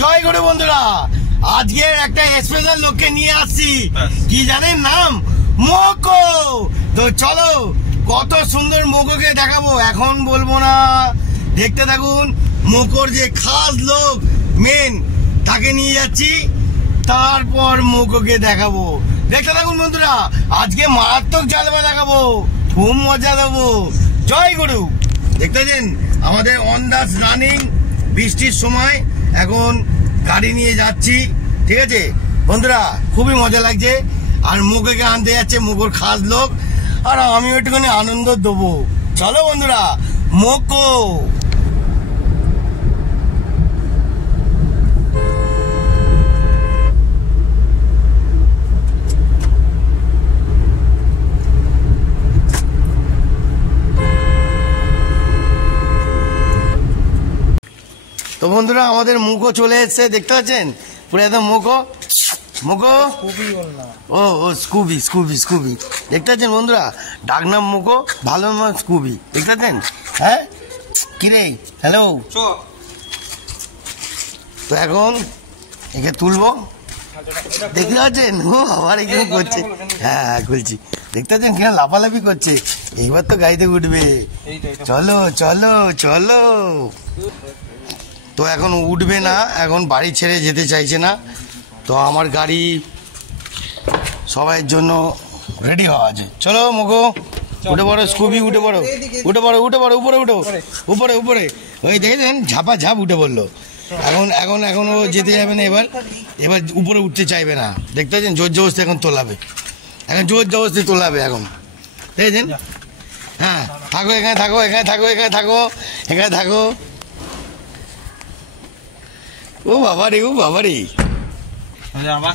জয় গুরু বন্ধুরা, আজকে একটা স্পেশাল লোককে নিয়ে আসছি। কি জানেন নাম? মোকো। তো চলো কত সুন্দর মোকোকে দেখাবো, এখন বলবো না, দেখতে থাকুন। মোকোর যে খাস লোক মেন তাকে নিয়ে যাচ্ছি, তারপর মোকোকে দেখাবো। দেখতে থাকুন বন্ধুরা, আজকে মারাত্মক জালবা দেখাবো, খুব মজা দেবো। জয় গুরু। দেখতে পাচ্ছেন আমাদের অন দা রানিং, বৃষ্টির সময় এখন গাড়ি নিয়ে যাচ্ছি, ঠিক আছে বন্ধুরা, খুবই মজা লাগছে। আর মোকোকে আনতে যাচ্ছে মোকোর খাস লোক, আর আমিও একটুখানি আনন্দ দেবো। চলো বন্ধুরা, মোকো। তো বন্ধুরা আমাদের মুখো চলে এসছে, দেখতে পাচ্ছেন পুরো একদম মুখো মুখো। ও ও স্কুবি স্কুবি স্কুবি, দেখতে পাচ্ছেন বন্ধুরা, ডাক নাম মুখো, ভালো নাম স্কুবি, দেখতে পাচ্ছেন। হ্যাঁ কিরে, হ্যালো। তো এখন একে তুলবো, দেখতে পাচ্ছেন ও আবার এখানে করছে। হ্যাঁ খুলছি, দেখতে পাচ্ছেন কিনা লাফালাফি করছে। এইবার তো গাড়িতে উঠবে, চলো চলো চলো। তো এখন উঠবে না, এখন বাড়ি ছেড়ে যেতে চাইছে না। তো আমার গাড়ি সবাইয়ের জন্য রেডি হওয়া আছে। চলো মোকো, উঠে পড়ো স্কুবি, উঠে পড়ো উঠে পড়ো উঠে পড়ো, উপরে উঠো, উপরে উপরে। ওই দেখেছেন ঝাপা ঝাপ উঠে পড়লো। এখন এখন এখন ও যেতে যাবে না, এবার এবার উপরে উঠতে চাইবে না। দেখতে পাচ্ছেন জোর জবরদস্তি এখন তোলাবে, এখন জোর জবরদস্তি তোলাবে এখন, দেখেছেন। হ্যাঁ থাকো এখানে, থাকো এখানে, থাকো এখানে, থাকো এখানে, থাকো। ও বাবারে, ও বাবারে,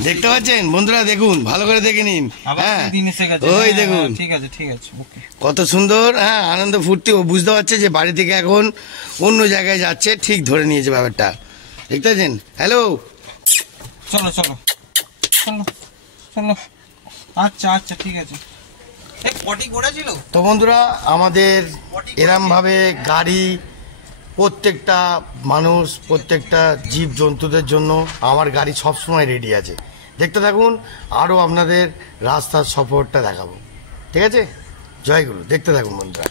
দেখতে পাচ্ছেন বন্ধুরা, দেখুন ভালো করে দেখে নিন। হ্যাঁ ওই দেখুন, ঠিক আছে ঠিক আছে, কত সুন্দর। হ্যাঁ আনন্দ ফুর্তি, ও বুঝতে পারছে যে বাড়ি থেকে এখন অন্য জায়গায় যাচ্ছে, ঠিক ধরে নিয়েছে ব্যাপারটা, দেখতে পাচ্ছেন। হ্যালো, চলো চলো চলো চলো, আচ্ছা আচ্ছা ঠিক আছে। তো বন্ধুরা আমাদের এরম ভাবে গাড়ি প্রত্যেকটা মানুষ, প্রত্যেকটা জীব জন্তুদের জন্য আমার গাড়ি সবসময় রেডি আছে। দেখতে থাকুন, আরও আপনাদের রাস্তার সফরটা দেখাবো, ঠিক আছে। জয় গুরু, দেখতে থাকুন বন্ধুরা।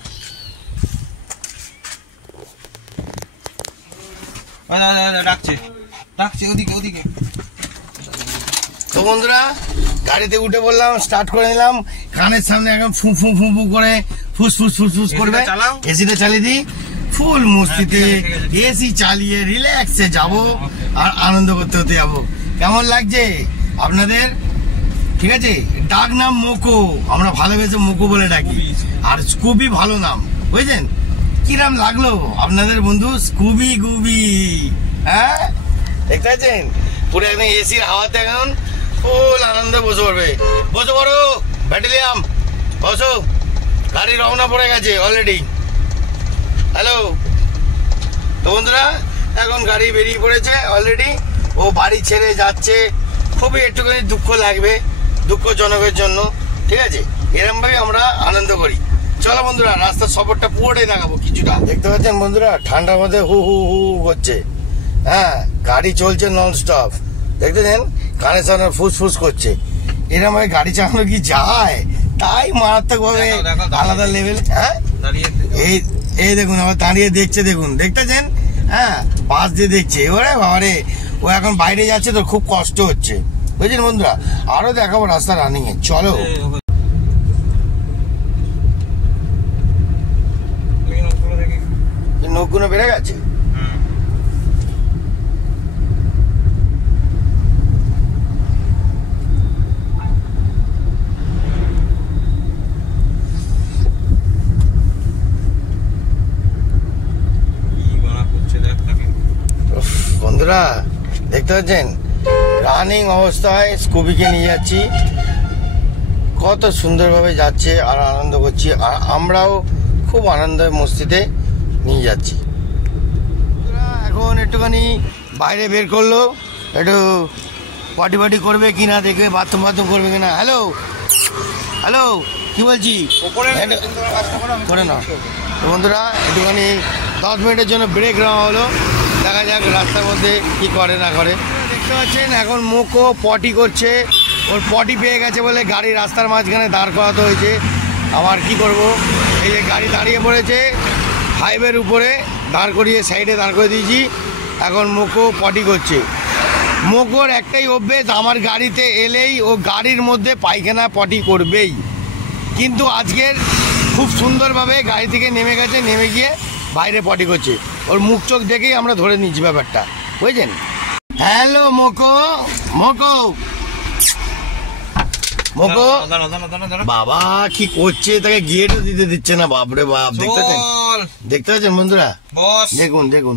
ডাকছে ডাকছে, ওদিকে ওদিকে। তো বন্ধুরা গাড়িতে উঠে পড়লাম, স্টার্ট করে নিলাম, কানের সামনে একদম ফু ফু ফু ফু করে ফুসফুস ফুসফুস করবে। এসিটা চালিয়ে দিই, ফুল মস্তিতে এসি চালিয়ে রিল্যাক্সে যাব আর আনন্দ করতে করতে যাবো। কেমন লাগছে আপনাদের? ঠিক আছে, ডাক নাম মোকো, আমরা ভালোবেসে মোকো বলে ডাকি। আর স্কুবি ভালো নাম, বুঝলেন? কিরাম লাগলো আপনাদের বন্ধু স্কুবি গুবি? হ্যাঁ দেখতে পাচ্ছেন পুরো একদম এসির হাওয়াতে এখন ফুল আনন্দে বসে পড়বে। বসে পড়ো, ব্যাটালিয়াম বসো, গাড়ি রওনা পড়ে গেছে অলরেডি। হ্যালো। তো বন্ধুরা এখন গাড়ি বেরিয়ে পড়েছে অলরেডি, ও বাড়ি ছেড়ে যাচ্ছে। খুবই একটুখানি দুঃখ লাগবে, দুঃখজনকের জন্য, ঠিক আছে। এরমভাবে আমরা আনন্দ করি। চলো বন্ধুরা, রাস্তার সফরটা পুরোটাই দেখাবো কিছুটা। দেখতে পাচ্ছেন বন্ধুরা, ঠান্ডার মধ্যে হু হু হু করছে। হ্যাঁ গাড়ি চলছে নন স্টপ, দেখতেছেন কানের সামনে ফুসফুস করছে। এরম ভাবে গাড়ি চালানো কি যায়? তাই মারাত্মক ভাবে আলাদা লেভেল। হ্যাঁ এই দেখুন আবার দাঁড়িয়ে দেখছে, দেখুন দেখতেছেন। হ্যাঁ পাশ দিয়ে দেখছে, এবারে বাবারে ও এখন বাইরে যাচ্ছে তো খুব কষ্ট হচ্ছে, বুঝলেন বন্ধুরা। আরো দেখাবো রাস্তা রানিং এ, চলো। নৌকুনো বেড়ে গেছে। বন্ধুরা দেখতে পাচ্ছেন রানিং অবস্থায় স্কুবিকে নিয়ে যাচ্ছি, কত সুন্দরভাবে যাচ্ছে আর আনন্দ করছি, আর আমরাও খুব আনন্দ মস্তিতে নিয়ে যাচ্ছি। এখন একটুখানি বাইরে বের করলো, একটু পার্টি পার্টি করবে কিনা দেখবে, বাথরুম বাথরুম করবে কিনা। হ্যালো হ্যালো, কি বলছি করে নাও। বন্ধুরা একটুখানি 10 মিনিটের জন্য ব্রেক নেওয়া হলো, দেখা দেখা যাক রাস্তার মধ্যে কি করে না করে। দেখতে পাচ্ছেন এখন মুখও পটি করছে, ওর পটি পেয়ে গেছে বলে গাড়ি রাস্তার মাঝখানে দাঁড় করাতে হয়েছে। আবার কি করব, এই যে গাড়ি দাঁড়িয়ে পড়েছে হাইওয়ের উপরে, দাঁড় করিয়ে সাইডে দাঁড় করে দিয়েছি। এখন মুখও পটি করছে। মুখোর একটাই অভ্যেস, আমার গাড়িতে এলেই ও গাড়ির মধ্যে পায়খানা পটি করবেই। কিন্তু আজকের খুব সুন্দরভাবে গাড়ি থেকে নেমে গেছে, নেমে গিয়ে বাইরে পটি করছে। ওর মুখ চোখ দেখেই আমরা ধরে নিচ্ছি ব্যাপারটা, বুঝছেন। হ্যালো মোকো, মোকো মোকো বাবা কি করছে, তাকে গিয়েটও দিতে দিচ্ছে না। বাপরে বাপ, দেখতে পাচ্ছেন, দেখতে পাচ্ছেন বন্ধুরা, দেখুন দেখুন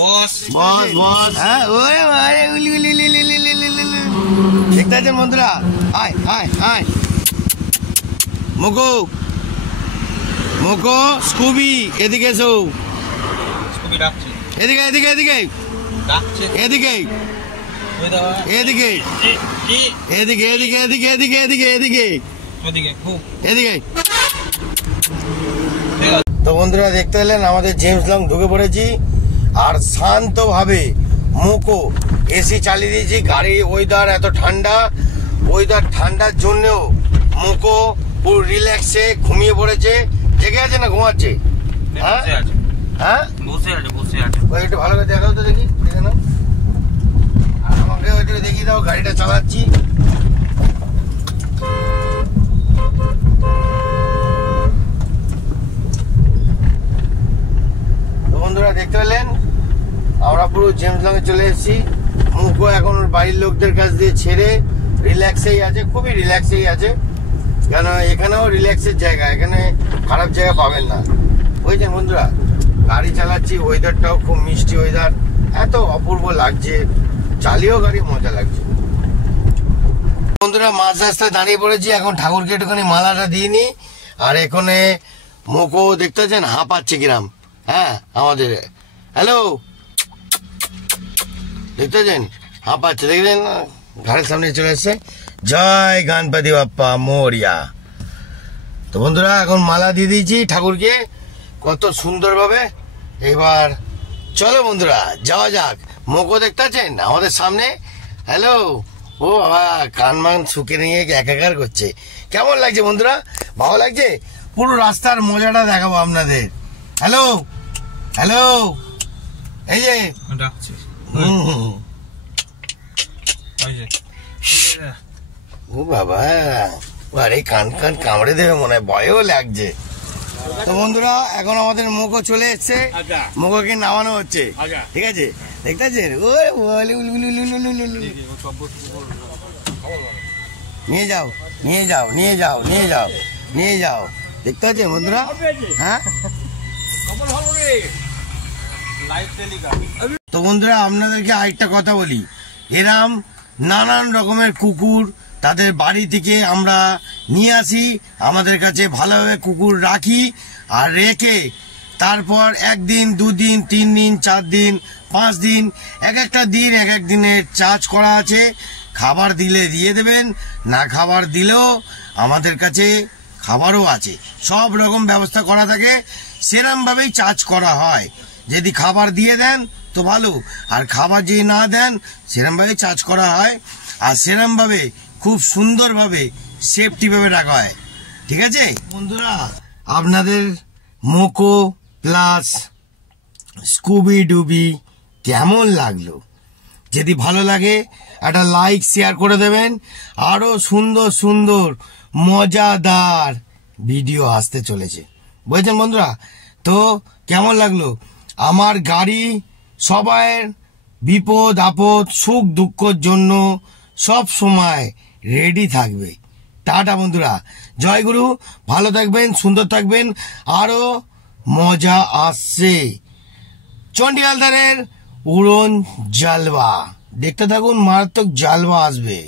বস বস। হ্যাঁ ওরে ভাই, দেখতে পাচ্ছেন বন্ধুরা। আয় আয় আয় মোকো, মোকো স্কুবি এদিকে এসো, এদিকে এদিকে এদিকে এদিকে এদিকে এদিকে এদিকে এদিকে এদিকে এদিকে এদিকে এদিকে। তো বন্ধুরা দেখতে পেলেন আমাদের জেমস লং ঢুকে পড়েছি, আর শান্তভাবে মুখো এসি চালিয়ে দিয়েছি। গাড়ি ওয়েদার এত ঠান্ডা, ওয়েদার ঠান্ডার জন্যও মুখো পুরো রিল্যাক্সে ঘুমিয়ে পড়েছে। জেগে আছে না ঘুমাচ্ছে? হ্যাঁ হ্যাঁ ওই একটু ভালো করে দেখাও তো, দেখি দেখে নাও, আমাকে ওইটা দেখিয়ে দাও, গাড়িটা চালাচ্ছি। তো বন্ধুরা দেখতে পেলেন আমরা পুরো জেমস লং এ চলে এসেছি। মুখও এখন ওর বাড়ির লোকদের কাছ দিয়ে ছেড়ে রিল্যাক্সেই আছে, খুবই রিল্যাক্সেই আছে। কেন এখানেও রিল্যাক্সের জায়গা, এখানে খারাপ জায়গা পাবেন না, বুঝছেন বন্ধুরা। গাড়ি চালাচ্ছি, ওয়েদারটাও খুব মিষ্টি ওয়েদার, এত অপূর্ব লাগছে, চালিয়েও গাড়ি মজা লাগছে। বন্ধুরা মাঝ রাস্তায় দাঁড়িয়ে পড়েছি, এখন ঠাকুরকে একটুখানি মালাটা দিয়ে নি। আর এখানে মুখও দেখতে পাচ্ছেন হাঁপাচ্ছে কিরাম। হ্যাঁ আমাদের হ্যালো দেখতে পাচ্ছেন হাঁপাচ্ছে, দেখলেন ঘরের সামনে চলে এসছে। জয় গণপতি বাপ্পা মোরিয়া। তো বন্ধুরা এখন মালা দিয়ে দিয়েছি ঠাকুরকে কত সুন্দরভাবে। এবার চলো বন্ধুরা যাওয়া যাক। মুখও দেখতে পাচ্ছেন আমাদের সামনে। হ্যালো, ও বাবা কান মান শুকে নিয়ে একাকার করছে। কেমন লাগছে বন্ধুরা? ভালো লাগছে? পুরো রাস্তার মজাটা দেখাবো আপনাদের। হ্যালো হ্যালো, এই যে ও বাবা, আরে কান কান কামড়ে দেবে মনে হয়, ভয়ও লাগছে। তো বন্ধুরা এখন আমাদের মুখও চলে এসছে, মুখোকে নামানো হচ্ছে, ঠিক আছে দেখতে পাচ্ছেন। নিয়ে যাও নিয়ে যাও নিয়ে যাও নিয়ে যাও নিয়ে যাও, দেখতে পাচ্ছেন বন্ধুরা। হ্যাঁ তো বন্ধুরা আপনাদেরকে আরেকটা কথা বলি, এরাম নানান রকমের কুকুর তাদের বাড়ি থেকে আমরা নিয়ে আসি, আমাদের কাছে ভালোভাবে কুকুর রাখি, আর রেখে তারপর একদিন দুদিন 3 দিন 4 দিন 5 দিন এক একটা দিন এক এক দিনের চার্জ করা আছে। খাবার দিলে দিয়ে দেবেন, না খাবার দিলেও আমাদের কাছে খাবারও আছে, সব রকম ব্যবস্থা করা থাকে। সেরমভাবেই চার্জ করা হয়, যদি খাবার দিয়ে দেন তো ভালো, আর খাবার যদি না দেন সেরমভাবে চার্জ করা হয়। আর সেরমভাবে খুব সুন্দরভাবে সেফটিভাবে রাখা হয়, ঠিক আছে বন্ধুরা। আপনাদের মোকো প্লাস স্কুবি ডুবি কেমন লাগলো? যদি ভালো লাগে একটা লাইক শেয়ার করে দেবেন, আরো সুন্দর সুন্দর মজাদার ভিডিও আসতে চলেছে, বুঝছেন বন্ধুরা। তো কেমন লাগলো? আমার গাড়ি সবাইয়ের বিপদ আপদ সুখ দুঃখের জন্য সব সময় রেডি থাকবে। টাটা বন্ধুরা, জয় গুরু, ভালো থাকবেন, সুন্দর থাকবেন, আরো মজা আসছে। চন্ডীহালদারের উড়ন জালবা দেখতে থাকুন, মারাত্মক জালবা আসবে।